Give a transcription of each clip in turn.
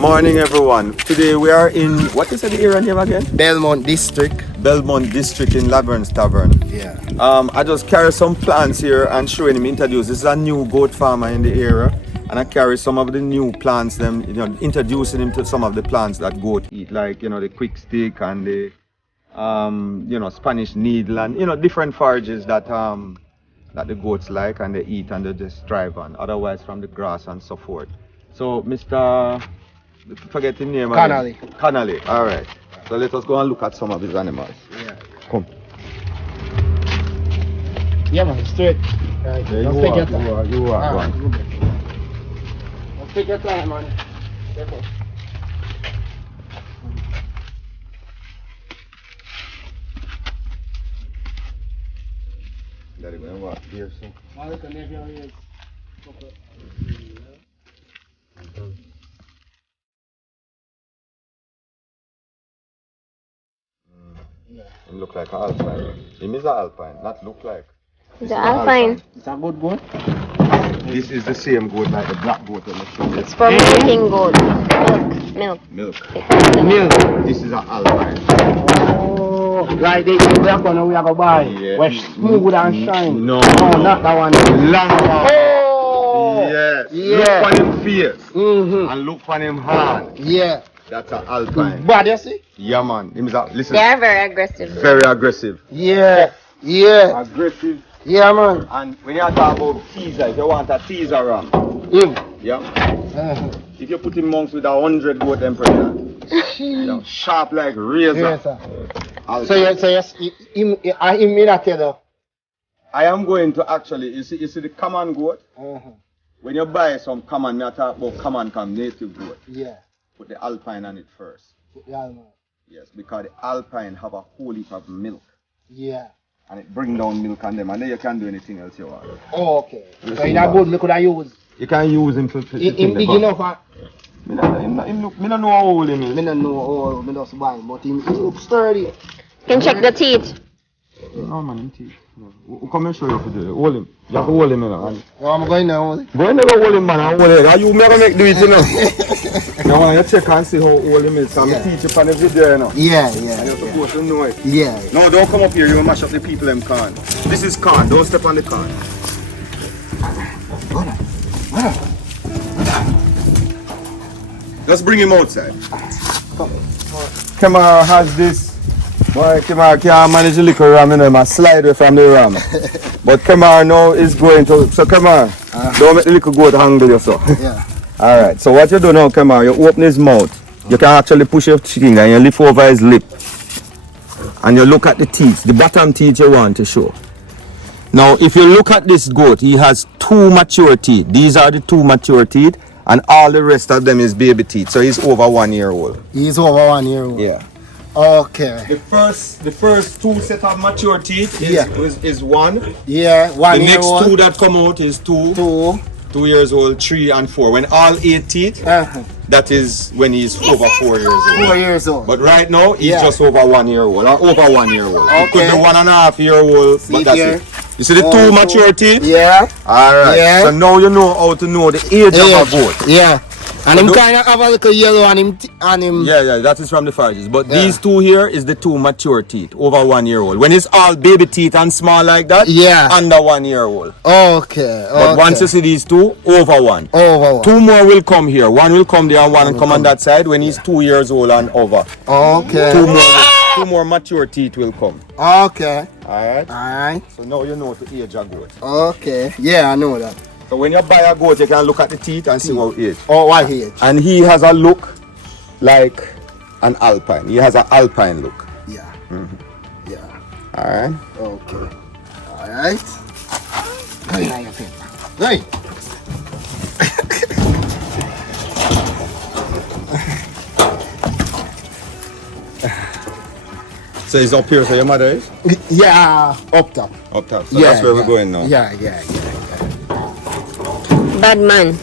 morning, everyone. Today we are in, what is the area name again? Belmont District. Belmont District in Labyrinth Tavern. Yeah. I just carry some plants here and showing him introduce. This is a new goat farmer in the area, and I carry some of the new plants, them, introducing him to some of the plants that goat eat, like the quick stick and the Spanish needle and different forages that that the goats like and they eat and they just thrive on. Otherwise, from the grass and so forth. So, Mr. Forget the name. Connolly. Connolly. All right. So let us go and look at some of his animals. Yeah. Come. Yeah, man, straight. Right. Yeah, Let's take your time. You are. Right. Let's take your time, man. Daddy, go and walk here, so. It look like an alpine. It is an alpine, not look like. It's an alpine. It's a good goat. This is the same goat like the black goat on the show. It's for milking goat. Milk. Milk. Milk. This is an alpine. Oh, like they we are gonna buy. Yeah. We're smooth and shine. No, not that one. Long one. Oh. Yes. Yeah. Look for him face. Mm-hmm. And look for him hand. Yeah. That's an alpine. Bad, you see? Yeah, man. Listen. They are very aggressive. Very aggressive. Yeah. Yeah. Aggressive. Yeah, man. And when you talk about teaser, if you want a teaser ram, Him. yeah. If you put him amongst with 100 goat temperature, yeah, sharp like razor. Yes, sir. Alpine. So yes, him not tell you. I am going to actually, you see the common goat? Uh-huh. When you buy some common, I talk about common native goat. Yeah. Put the alpine on it first. Yeah, man. Yes, because the alpine have a whole heap of milk. Yeah. And it bring down milk on them, and then you can't do anything else you want. Oh, okay. So in that good, me could have used. You can use him to Him big enough. I don't know how old he is. Me don't know how me just buy, but he looks sturdy. You can check the teeth. No, man, him teeth. No. Come and show you for the hold him. You have to hold him, Oh, I'm going now. Go and never hold him, man, and hold him. You never make do it, Now when you check and see how old him is, so I'm teach you on the video, Yeah. And you're supposed to know it. Yeah. No, don't come up here, you will mash up the people them corn. This is corn, don't step on the corn. Just bring him outside. Kamara has this. Boy, Kamara can't manage the liquor ram, I slide away from the ram. But Kamara now is going to, so Kamara, don't make the little goat hungry yourself. Yeah. Alright, so what you do now, Kamara, you open his mouth. You can actually push your chicken and you lift over his lip. And you look at the teeth, the bottom teeth you want to show. Now, if you look at this goat, he has 2 mature teeth. These are the 2 mature teeth, and all the rest of them is baby teeth. So he's over 1 year old. He's over 1 year old. Yeah. Okay. The first 2 set of mature teeth is 1. Yeah, 1 The year next old. 2 that come out is 2. 2 years old, 3 and 4. When all 8 teeth, that is when he's over 4 years old. 4 years old. But right now, he's just over 1 year old, or over 1 year old. Okay. It could be 1.5 year old, but that's here. it. You see the 2 mature teeth? Yeah. Alright, Yeah. so now you know how to know the age of a goat. Yeah. And him kind of have a little yellow on him. Yeah, that is from the forages. But these 2 here is the 2 mature teeth, over 1 year old. When it's all baby teeth and small like that, under 1 year old. Okay. But once you see these 2, over 1. Over 1. 2 more will come here. 1 will come there and 1 will come on that side when he's 2 years old and over. Okay. 2 more mature teeth will come. Okay. Alright? So now you know to age a goat. Okay. Yeah, I know that. So when you buy a goat, you can look at the teeth and see what age. Oh, what age? And he has a look like an alpine. He has an alpine look. Yeah. Yeah. Alright? Okay. Alright. Right. So he's up here, so your mother is? Yeah, up top. Up top. So that's where we're going now. Yeah. Bad man.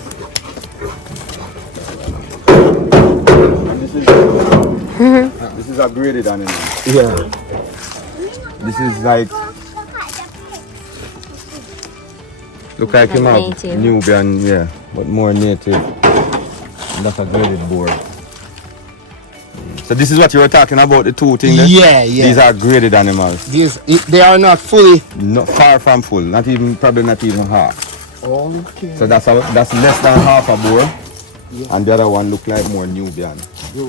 This is a graded animal. Yeah. This is like look like him have native. Nubian, yeah, but more native. That's a graded board. So this is what you were talking about, the two things? Yeah, yeah. These are graded animals. They are not fully. Not far from full, probably not even half. Okay. So that's less than half a boar. Yeah. And the other one look like more Nubian. So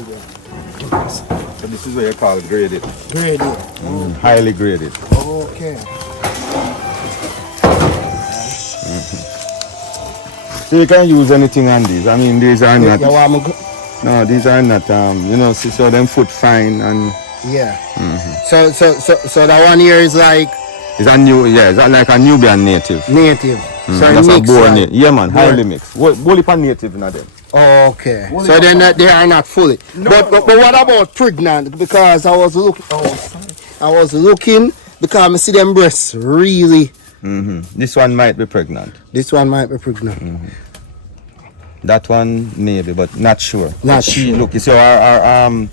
this is what you call graded. Graded. Highly graded. Okay. So you can use anything on these. I mean, these are not. No, these are not. So them foot fine and. Yeah. So that one here is like. It's a new. Yeah, it's like a Nubian native. Native. So that's a boar native. Yeah, man, highly mixed. Wholly pan native in them. Okay. So then they are not fully. No, but what about pregnant? Because I was looking because I see them breasts really. This one might be pregnant. That one maybe, but not sure. Not sure. Look, you see our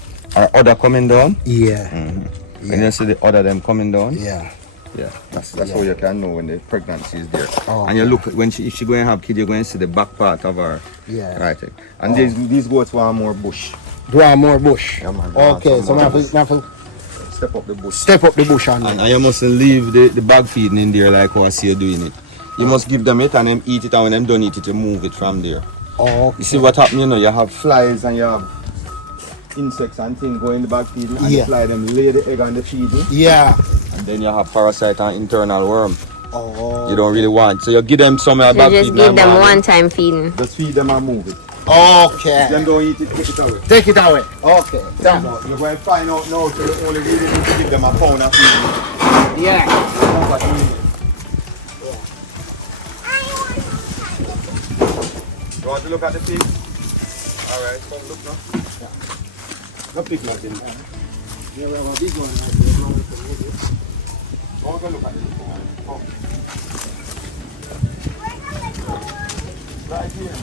other coming down? Yeah. And you see the other them coming down? Yeah. Yeah, that's how you can know when the pregnancy is there. Oh, and you look when if she going to have kids, you're going to see the back part of her. Yeah. Right. And these goats want more bush. Do want more bush. Yeah, man, okay, so I have to step up the bush. Step up the bush and you mustn't leave the bag feeding in there like how I see you doing it. You must give them it and them eat it, and when them don't eat it, you move it from there. Oh, okay. You see what happens, you have flies and you have insects and things going in the bag feeding, and the fly them lay the egg on the feeding. Yeah. And then you have parasite and internal worm. Oh. You don't really want. So you give them some bag just feeding. Give them one-time feeding. Just feed them and move it. Okay. If them don't eat it, take it away. Take it away. Okay. So you're going to find out now, so you only really need to give them a pound of feeding. Yeah. You want to look at the pig? Alright, come look now. No pig nothing. Yeah, well, this one. Go look at it. Come. Right here.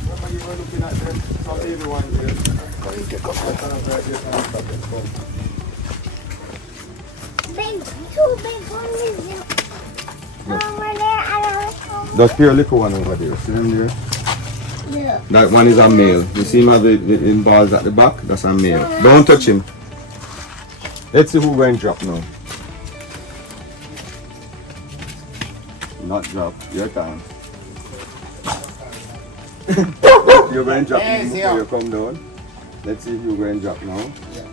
Remember you were looking at them, so everyone there. So you get up right there and stop them. Two big ones. That's pure little one over there. See them there? Yeah. That one is a male. You see him have the balls at the back? That's a male. Don't touch him. Let's see who going to drop now. Not drop. Your time. You're going to drop before you come down. Let's see if you're going to drop now. Yeah.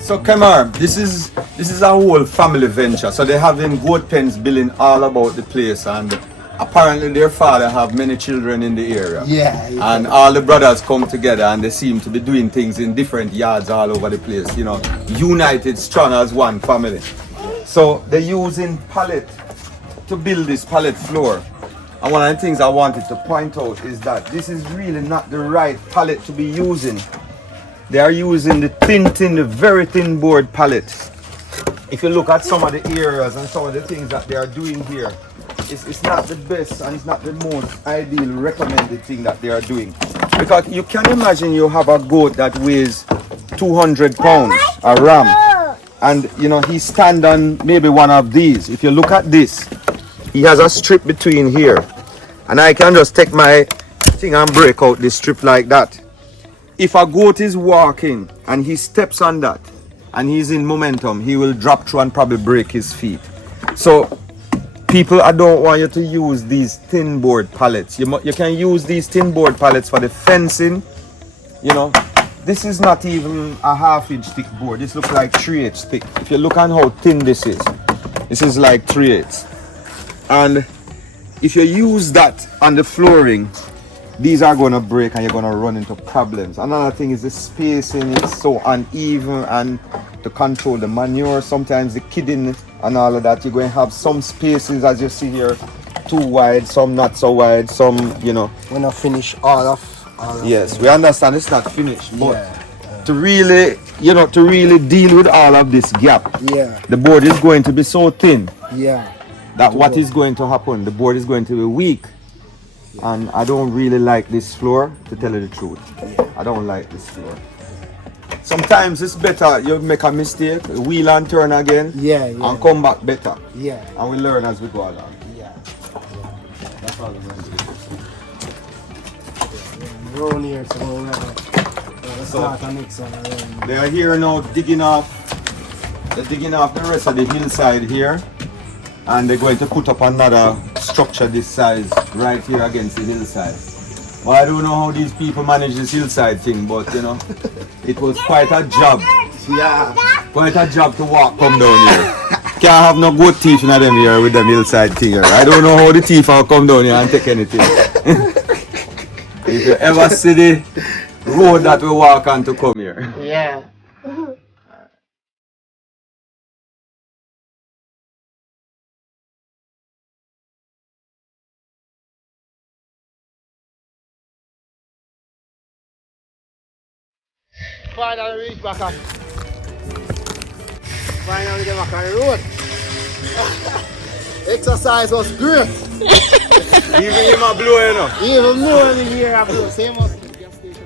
So Kemar, this is a whole family venture. So they having goat pens building all about the place, and apparently their father have many children in the area. Yeah. And all the brothers come together and they seem to be doing things in different yards all over the place. United, strong as one family. So they're using pallet to build this pallet floor. And one of the things I wanted to point out is that this is really not the right pallet to be using. They are using the the very thin board pallet. If you look at some of the areas and some of the things that they are doing here, it's not the best and it's not the most ideal recommended thing that they are doing. Because you can imagine you have a goat that weighs 200 pounds, a ram, and he stand on maybe one of these. If you look at this, he has a strip between here, and I can just take my thing and break out this strip like that. If a goat is walking and he steps on that and he's in momentum, he will drop through and probably break his feet. So people, I don't want you to use these thin board pallets. You can use these thin board pallets for the fencing. This is not even a half-inch thick board. This looks like 3/8 thick. If you look at how thin this is like 3/8. And if you use that on the flooring, these are going to break and you're going to run into problems. Another thing is the spacing is so uneven, and to control the manure, sometimes the kidding and all of that. You're going to have some spaces, as you see here, too wide, some not so wide, some, you know. We're not finished all of. Yes, we understand it's not finished, but to really, you know, to really deal with all of this gap, the board is going to be so thin that what is going to happen, the board is going to be weak. And I don't really like this floor, to tell you the truth. I don't like this floor. Sometimes it's better you make a mistake, wheel and turn again, and come back better. And we learn as we go along. That's all we're going to do. Round here, so they are here now digging off. They're digging off the rest of the hillside here, and they're going to put up another structure this size right here against the hillside. Well, I don't know how these people manage this hillside thing, but you know, it was quite a job. Quite a job to walk come down here. Can't have no good teeth in them here with them hillside thing here. I don't know how the thief will come down here and take anything. If you ever see the road that we walk on to come here. Finally reach back on. Finally get back on the road. Exercise was great. Even him a blow, you know. Even more than here I blow. Same as the gas station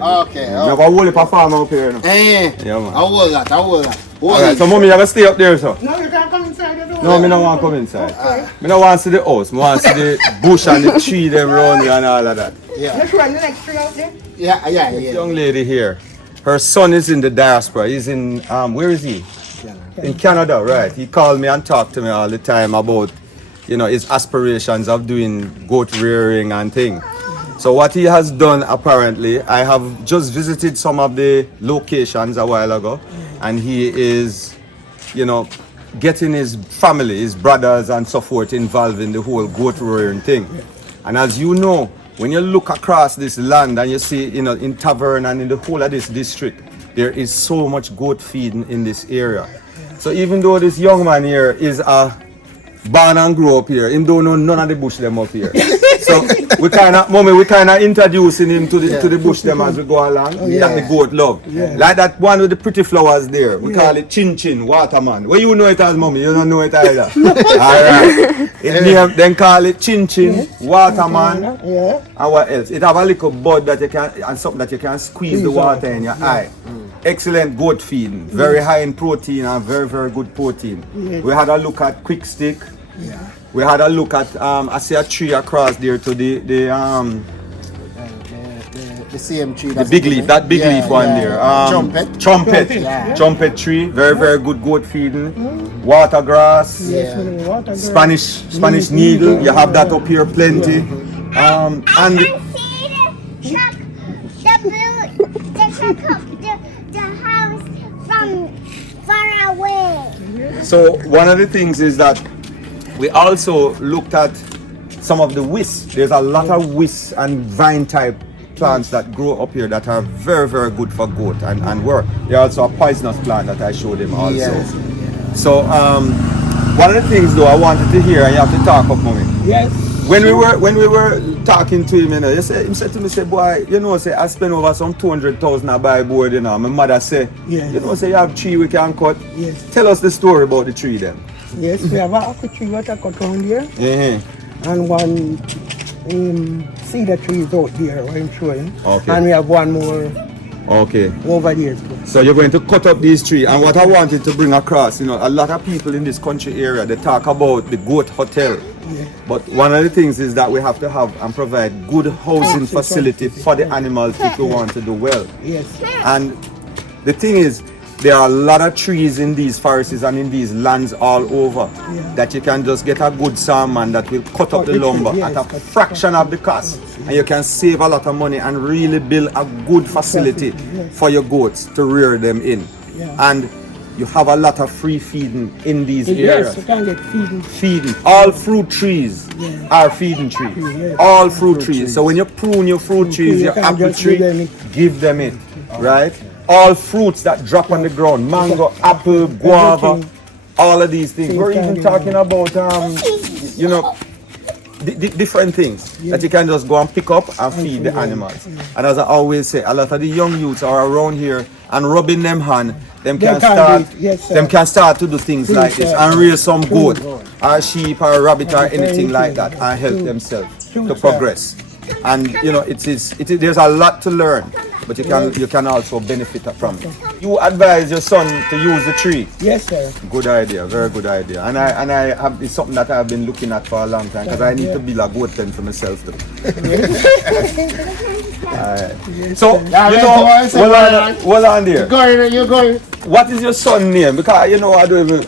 Okay. You have a whole heap of farm up here, you know. Yeah, man. I will that. Alright, so mommy, you gotta stay up there, so. No, you can't come inside the door. No, I don't want to come inside. I don't want to see the house. I want to see the bush and the tree them around here and all of that. Let's run the next tree out there. This young lady here, her son is in the diaspora. He's in, where is he? In Canada, right. He called me and talked to me all the time about, you know, his aspirations of doing goat rearing and things. So what he has done, apparently, I have just visited some of the locations a while ago, and he is, you know, getting his family, his brothers and so forth involved in the whole goat rearing thing. And as you know, when you look across this land and you see, you know, in Tavern and in the whole of this district, there is so much goat feeding in this area. So even though this young man here is born and grew up here, him don't know none of the bush them up here. So we kind of introducing him to the bush them as we go along. That the goat love. Like that one with the pretty flowers there. We call it Chin Chin, Waterman. Where you know it as, mommy? You don't know it either. Alright. Then call it Chin Chin, Waterman. And what else? It have a little bud that you can, and something that you can squeeze the water in your eye. Excellent goat feeding, very high in protein and very, very good protein. We had a look at Quick Stick. We had a look at I see a tree across there to the same tree. The big leaf, that big leaf one there. Trumpet tree, very, very good goat feeding. Water grass, Spanish needle, you have that up here plenty. And the house from far away. So one of the things is that we also looked at some of the wisps. There's a lot of wisp and vine type plants that grow up here that are very, very good for goat and work. There's also a poisonous plant that I showed him also. So one of the things though I wanted to hear, and you have to talk up, mommy. Yes. When we were talking to him, you know, he said to me, say, boy, you know, say I spend over some 200,000 to buy board, you know. My mother said, you know, say you have tree we can cut. Yes. Tell us the story about the tree then. Yes, we have a apple tree what I cut around here. And one cedar tree is out there, what I'm showing. Okay. And we have one more over there too. So you're going to cut up these trees. And what I wanted to bring across, you know, a lot of people in this country area, they talk about the goat hotel. But one of the things is that we have to have and provide good housing facility for the animals if we want to do well. Yes. And the thing is, there are a lot of trees in these forests and in these lands all over that you can just get a good salmon that will cut up the lumber at a fraction of the cost, and you can save a lot of money and really build a good facility for your goats to rear them in. And you have a lot of free feeding in these areas. Yes, you can get feeding. Feeding. All fruit trees are feeding trees. All fruit trees. So when you prune your fruit trees, your apple tree, give them it. Right? all fruits that drop on the ground, mango, apple, guava, all of these things. We're even talking about, you know, different things that you can just go and pick up and feed the animals. And as I always say, a lot of the young youths are around here and rubbing them hand, them can start to do things like this and raise some goat or sheep or rabbit or anything like that and help themselves to progress. And you know, there's a lot to learn, but you can also benefit from it. You advise your son to use the tree. Yes, sir. Good idea, very good idea. And it's something that I've been looking at for a long time because I need to build a goat pen for myself too. So you know, hold on there. You're going. What is your son's name? Because you know I don't even.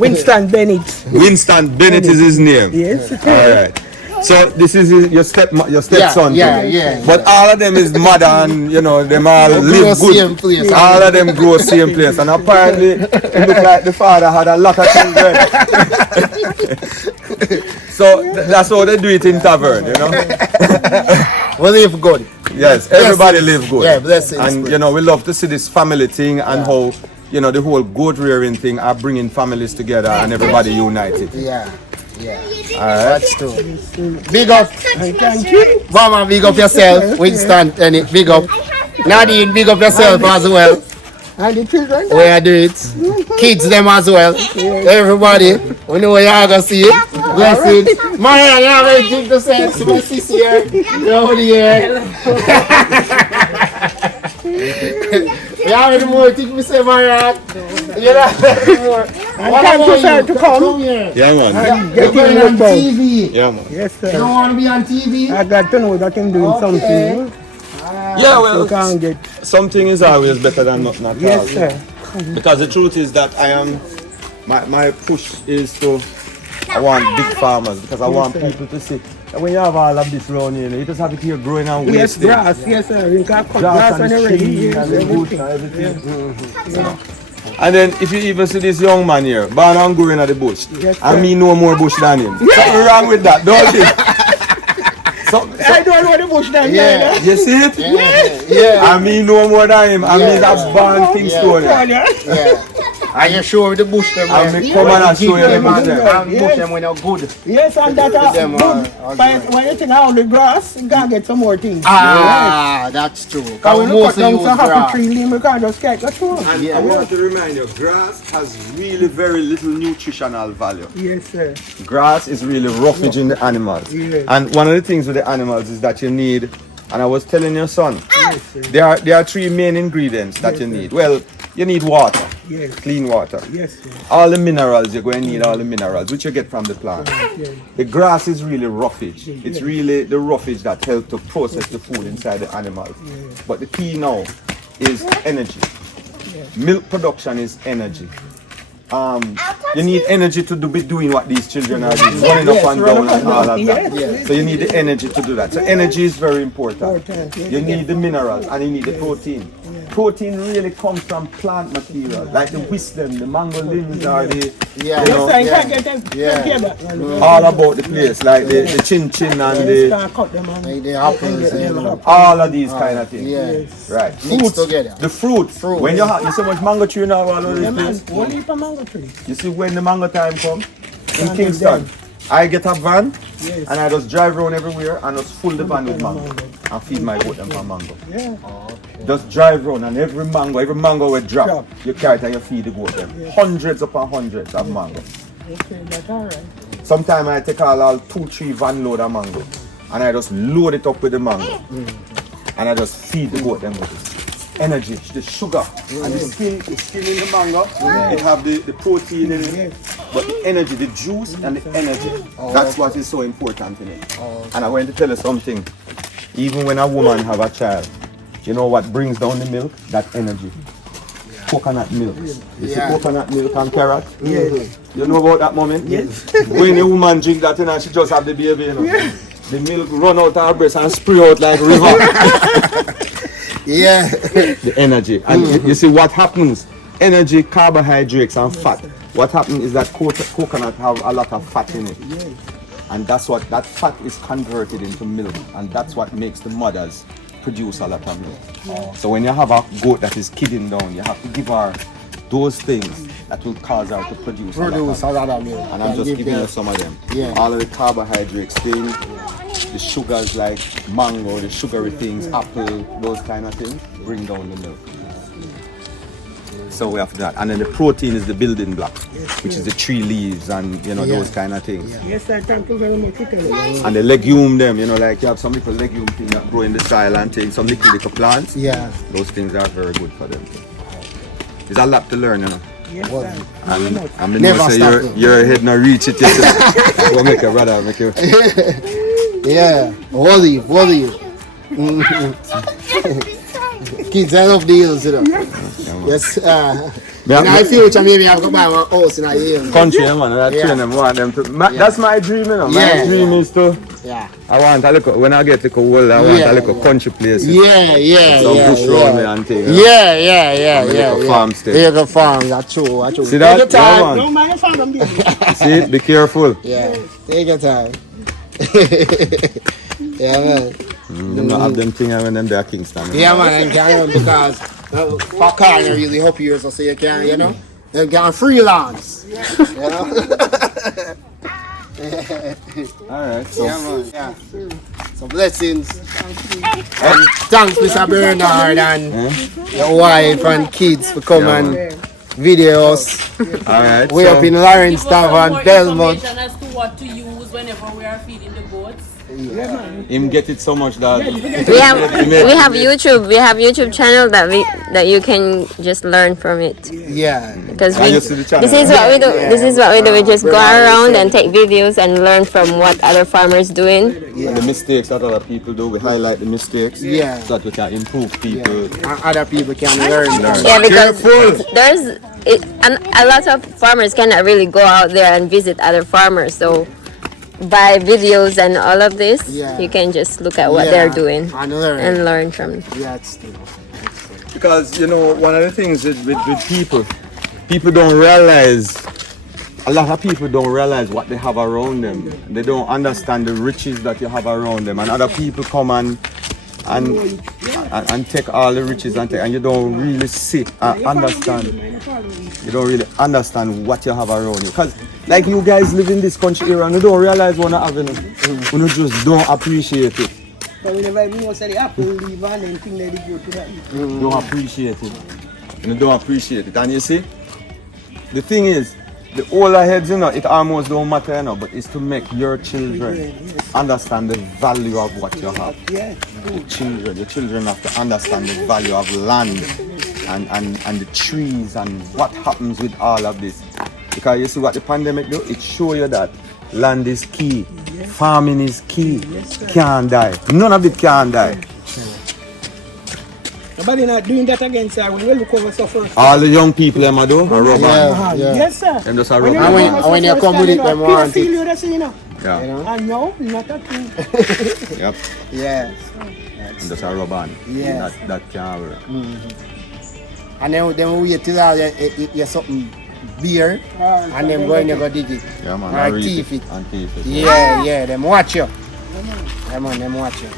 Winston Bennett. Winston Bennett is his name. Yes. All right. So this is your stepson. Yeah. But all of them is mother and you know them all live good. Same place. All of them grow same place. And apparently it look like the father had a lot of children. So that's how they do it in tavern, you know. We live good. Yes, everybody live good. Yeah, blessings. And you know we love to see this family thing and how you know the whole goat rearing thing are bringing families together and everybody united. Yeah. Alright. That's true. Big up. Thank you. Mama, big up yourself. Winston, and big up. Nadine, big up yourself as well. And the children. We are doing it. Kids them as well. Everybody. We know you are going to see it. Blessings. Maria, you have anything to say to my sister here? You're here. You have any more things to say, Maria? You have any more? And thank you, sir, to come. Yeah, man. You're going on TV. Yeah, man. Yes, sir. You don't want to be on TV? I got to know that I'm doing something. Yeah, well, You can't get. something is always better than nothing at all. Yes, sir. Because the truth is that my push is to, I want big farmers because I want people to see that when you have all of this around here, you just have it here growing and Yes, wasting. grass. Yes, sir. You can cut Grass grass and and the already. tree Yes, and the wood and everything. everything. And then if you even see this young man here, born and growing at the bush, Yes, and sir. me know more bush than him. Something wrong with that, don't you? I don't know the bush then. Yeah. You see it? Yeah. And me know more than him. And me that born Kingston. Yeah. Are you sure the bush them? And me come and show you the bush them. And bush them when they're good. Yes, and that Them good. are When you think out the grass, you can get some more things. Ah, that's true. Because Because when you cut mostly down use some happy grass. tree limb, you can just get through. And I want to remind you, grass has really very little nutritional value. Yes, sir. Grass is really roughage in the animals. Yes. And one of the things with the animals is that you need, and I was telling your son, Yes, sir. there are three main ingredients that you need. Well, you need water, Yes. clean water. Yes, sir. All the minerals, you're going to need all the minerals, which you get from the plant. Yes. The grass is really roughage. It's really the roughage that helps to process the food inside the animals. But the key now is energy. Milk production is energy. You need energy to be doing what these children are doing, running up and down and all of that. So you need the energy to do that. So energy is very important. You need the minerals and you need the protein. Protein really comes from plant material, like the wisdom, the mango limbs, or the, Yeah. you know, Yes, sir. You can get them together. all about the place, like the chin chin and You the, can cut them and Like the apples and all of these kind of things. yeah. Right. Mixed together. The fruit. When you have, you see much mango tree now all over yeah, this man, place. one leaf of mango tree. You see when the mango time come in Can't Kingston, get I get a van Yes. and I just drive around everywhere and just full the van with mango and feed my goat them for mango. Yeah. Just drive around and every mango will drop. Drop. You carry it and you feed the goat them. Hundreds upon hundreds of mango. Okay, that's all right. Sometimes I take all 2-3 van load of mango and I just load it up with the mango and I just feed the goat them with it. Energy, the sugar and the skin in the mango, it have the protein in it, but the energy, the juice and the energy, that's what is so important in it. And I'm going to tell you something, even when a woman have a child, you know what brings down the milk? That energy. Coconut milk. You see coconut milk and carrot? Yes. You know about that moment? Yes. When a woman drink that and she just have the baby, you know. The milk run out of her breast and spray out like river. Yeah. The energy. And you see what happens? Energy, carbohydrates and fat. What happens is that coconut have a lot of fat in it. And that's what, that fat is converted into milk. And that's what makes the mothers produce a lot of milk. So when you have a goat that is kidding down, you have to give her those things that will cause her to produce a lot of milk. And I'm just giving you some of them. Yeah. All of the carbohydrates things, the sugars like mango, the sugary things, apple, those kind of things, bring down the milk. So we have that. And then the protein is the building block, which is the tree leaves and you know those kind of things. Yes, sir. Thank you very much. And the legume them, you know, like you have some little legume things that grow in the soil and things, some little plants. Yeah. Those things are very good for them. There's a lot to learn, you know. Yes, sir. And I mean, Never say stop. your head not reach it yet. Go make a brother, make you. Yeah. Olive. Kids, I love the hills, you know. Yes. In the future, maybe I'll go buy one house in a hill. Country, man. I train them, want them to. That's my dream, you know. My dream is to. Yeah. I want a little. When I get a little older, I want a little country place. Yeah. Some bush round me and things. Yeah. Farm stay. Take a farm, that's true. See that? Take your time. Yeah, man. Don't mind if I don't do See, be careful. Yeah, take your time. Yeah, man. Them not have them things when them there Kingston. Yeah, man, and because for car you really help you so you can, you know, you can freelance. You know? Alright, so Yeah, man. Yeah. So blessings. And thanks, Mr. Bernard and your wife and kids for coming and videos. alright. We're up in Lawrence Town and Belmont. Information as to what to use whenever we are feeding the goats. Him get it so much that We have YouTube channel that you can just learn from it. Yeah. Because I used to the channel. this is what we do. This is what we do. We just go around and take videos and learn from what other farmers doing. And the mistakes that other people do, we highlight the mistakes Yeah. so that we can improve people. And other people can learn. Yeah, because and a lot of farmers cannot really go out there and visit other farmers. So by videos and all of this, you can just look at what they're doing and learn from. Yeah, it's true. Because, you know, one of the things with people don't realize, a lot of people don't realize what they have around them. They don't understand the riches that you have around them. And other people come and take all the riches and you don't really see and understand. You don't really understand what you have around you. Because like you guys live in this country here and you don't realize what you have in it. You just don't appreciate it. So whenever everyone say the apple leave and then thing they go to that. Don't appreciate it. You don't appreciate it. And you see, the thing is, the older heads, you know, it almost don't matter, you know, but it's to make your children understand the value of what you have. Yeah. The children have to understand the value of land and the trees and what happens with all of this. Because you see what the pandemic do, it shows you that land is key, farming is key, can't die. None of it can die. Nobody not doing that again, sir. When we look over suffer. All the young people them a do, a rub on. Yes, sir. Them just a When rub you on. look over when you suffer, come with it, them people want feel it. you, that's you know. Yeah. And no, not at all. Yep. Yeah. And just a rub on. Yeah. That can't work. And then we wait till you something beer and then go in and go dig it. Yeah, man. Or I read thief it. And thief it. Yeah, them watch you. Come on, them watch you.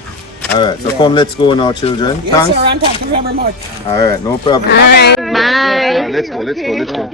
Alright, so come, let's go now, children. Yes, Thanks. sir, and thank you very much. Alright, no problem. All right, bye. Let's go.